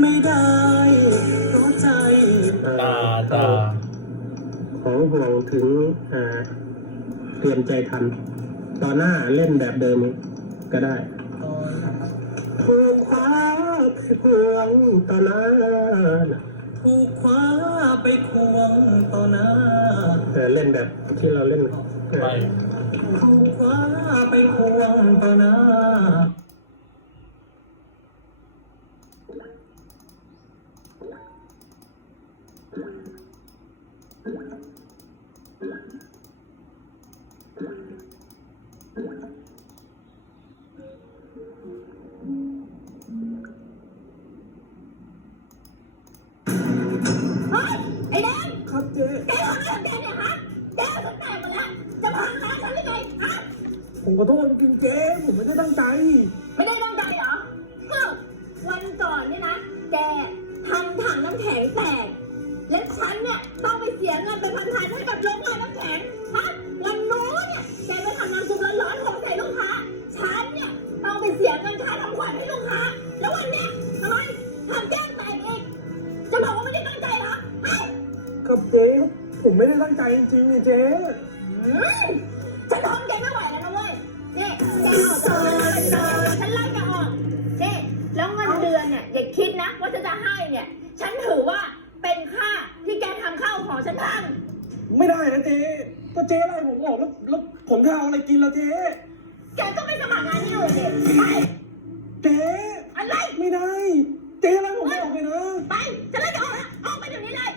ไม่ไของห่วงถึงเตรียมใจทันตอนหน้าเล่นแบบเดิมก็ได้ถูกคว้าไปควงต่อหน้าถูกคว้าไปควงต่อหน้า เออเล่นแบบที่เราเล่นเออไม่ถูกคว้าไปควงต่อหน้าเฮ้ยไอ้แดงครับเจ๊แกทำอะไรของแกเนี่ยฮะแกสนใจหมดแล้วจะพังร้านฉันหรือไงฮะ ผมขอโทษจริงๆเจ๊ผมไม่ได้ตั้งใจ ไม่ได้ตั้งใจเหรอฮึวันก่อนเนี่ยนะ แกทำถังน้ำแข็งแตก และฉันเนี่ยต้องไปเสียเงินเป็นพันๆให้กับโรงงานน้ำแข็ง ฮะ วันนู้นเนี่ยแกไปทำน้ำซุปร้อนๆของใส่ลูกค้า ฉันเนี่ยต้องไปเสียเงินค่าทำขวัญให้ลูกค้า แล้ววันเนี้ยทำไมทำแก้มแตกอีก จะบอกว่าไม่ได้ตั้งใจเหรอฮะครับเจ๊ผมไม่ได้ตั้งใจจริงๆนี่เจ๊ ฉันถือว่าเป็นค่าที่แกทำข้าวของฉันพังไม่ได้นะเจ๊ก็เจ๊ไล่ผมออกแล้วแล้วผมจะเอาอะไรกินล่ะเจ๊แกก็ไม่สมัครงานที่อื่นเลยไปเจ๊อะไรไม่ได้ เจ๊ไล่ผมออกไปนะไปฉันไล่แกออกแล้วออกไปเดี๋ยวนี้เลย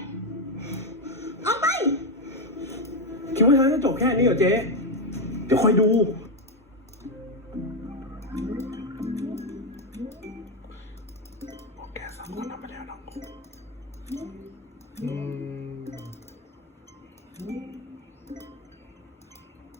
ออกไป คิดว่าฉันจะจบแค่นี้เหรอเจ๊เดี๋ยวคอยดู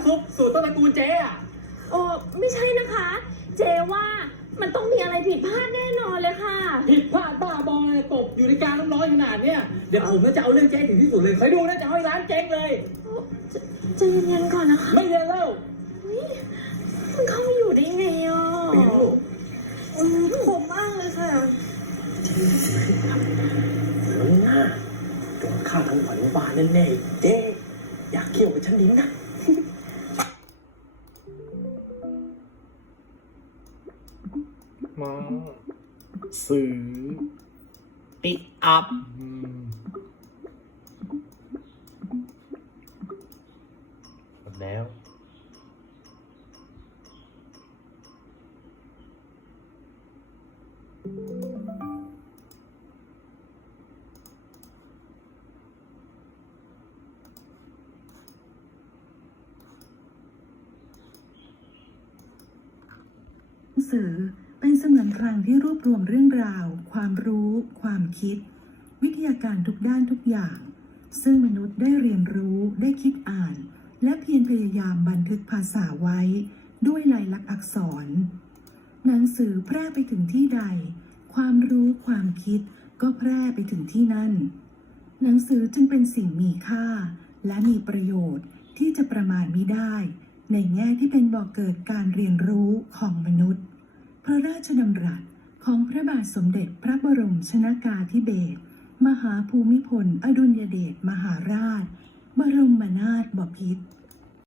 ำซุปสูตรต้นตระกูลเจ๊อะโอ้ไม่ใช่นะคะ เจว่ามันต้องมีอะไรผิดพลาดแน่นอนเลยค่ะ ผิดพลาดบ้าบอเลยตกอยู่ในการน้ำร้อนขนาดเนี้ยเดี๋ยวผมจะเอาเรื่องเจ๊ถึงที่สุดเลยคอยดูนะจะเอาให้ร้านเจ๊งเลย ใจเย็นๆก่อนนะคะไม่เรียนแล้วเฮ้ยมันเข้ามาอยู่ได้ไงอะปีนลูกอืมผมมากเลยค่ะหน้าโดนฆ่าทั้งหวันบานแน่ๆเจ๊อยากเกี่ยวกับฉันดิ้งนะ มาซื้อปิอัพหมดแล้ว สือ เป็นเสมือนคลังที่รวบรวมเรื่องราว ความรู้ ความคิด วิทยาการทุกด้านทุกอย่าง ซึ่งมนุษย์ได้เรียนรู้ได้คิดอ่าน และเพียรพยายามบันทึกภาษาไว้ด้วยลายลักษณ์อักษร หนังสือแพร่ไปถึงที่ใด ความรู้ความคิดก็แพร่ไปถึงที่นั่น หนังสือจึงเป็นสิ่งมีค่า และมีประโยชน์ที่จะประมาณไม่ได้ ในแง่ที่เป็นบ่อกเกิดการเรียนรู้ของมนุษย์ พระราชดำรัสของพระบาทสมเด็จพระบรมชนากาธิเบศรมหาภูมิพล อดุลยเดชมหาราช บรมนาถบพิตร